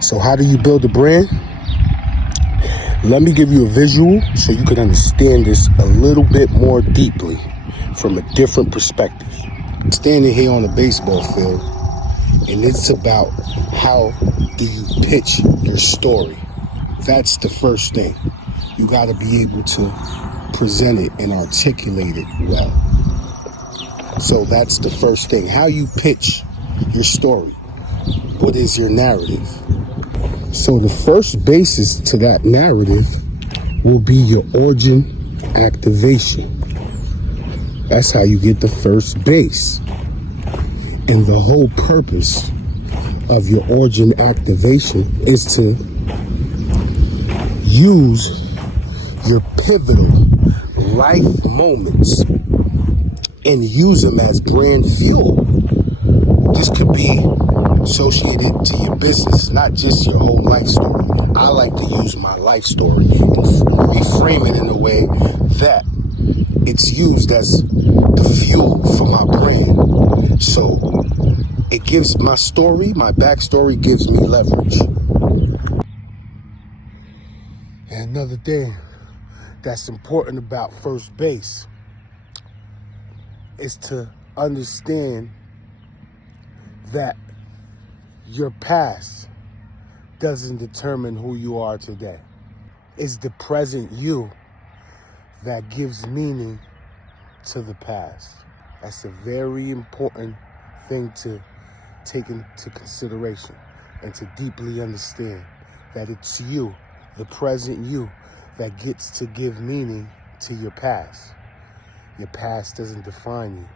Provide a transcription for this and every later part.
So how do you build a brand? Let me give you a visual so you can understand this a little bit more deeply from a different perspective. Standing here on a baseball field, and it's about how do you pitch your story. That's the first thing. You got to be able to present it and articulate it well. So that's the first thing. How you pitch your story. What is your narrative? So the first basis to that narrative will be your origin activation. That's how you get the first base. And the whole purpose of your origin activation is to use your pivotal life moments and use them as brand fuel. This could be associated to your business, not just your whole life story. I like to use my life story and reframe it in a way that it's used as the fuel for my brand. So it gives my story, my backstory gives me leverage. And another thing that's important about first base is to understand that your past doesn't determine who you are today. It's the present you that gives meaning to the past. That's a very important thing to take into consideration and to deeply understand that it's you, the present you, that gets to give meaning to your past. Your past doesn't define you.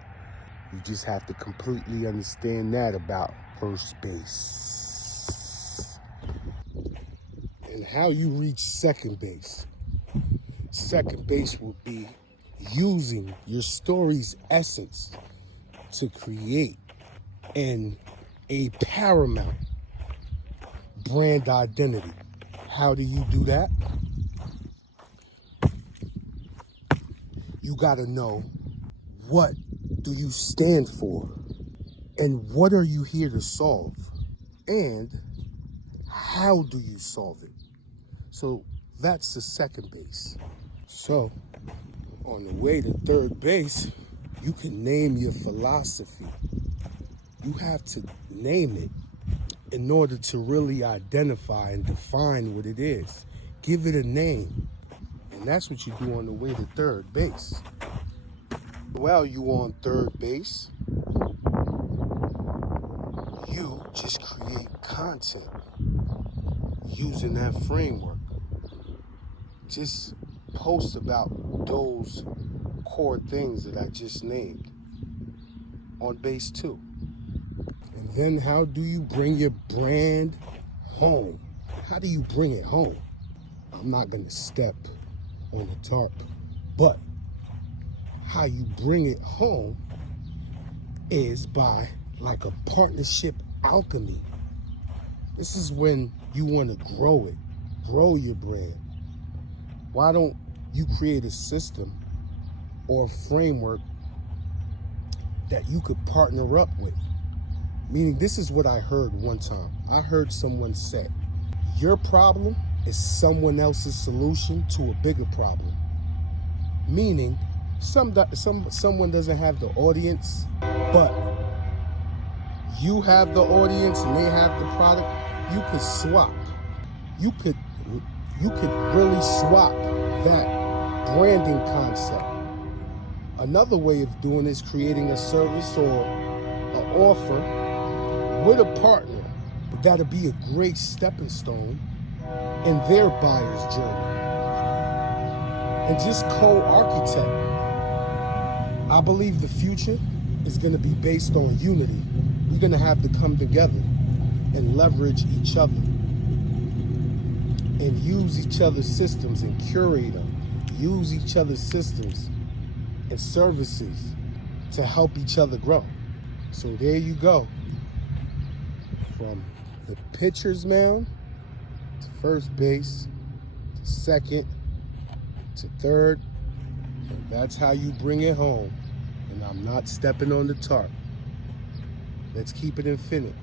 You just have to completely understand that about first base. And how you reach second base. Second base will be using your story's essence to create a paramount brand identity. How do you do that? You gotta know, what do you stand for? And what are you here to solve? And how do you solve it? So that's the second base. So on the way to third base, you can name your philosophy. You have to name it in order to really identify and define what it is. Give it a name. And that's what you do on the way to third base. While you on third base, you just create content using that framework. Just post about those core things that I just named on base 2. And then how do you bring your brand home? How do you bring it home? I'm not gonna step on the tarp, but how you bring it home is by like a partnership alchemy. This is when you want to grow it, grow your brand. Why don't you create a system or framework that you could partner up with? Meaning, this is what I heard one time. I heard someone say, your problem is someone else's solution to a bigger problem. Meaning, someone doesn't have the audience, but you have the audience and they have the product. You could swap. You could really swap that branding concept. Another way of doing is creating a service or an offer with a partner that'll be a great stepping stone in their buyer's journey. And just co-architect. I believe the future is going to be based on unity. We're going to have to come together and leverage each other and use each other's systems and curate them. Use each other's systems and services to help each other grow. So there you go. From the pitcher's mound to first base to second to third. And that's how you bring it home. And I'm not stepping on the tarp. Let's keep it infinite.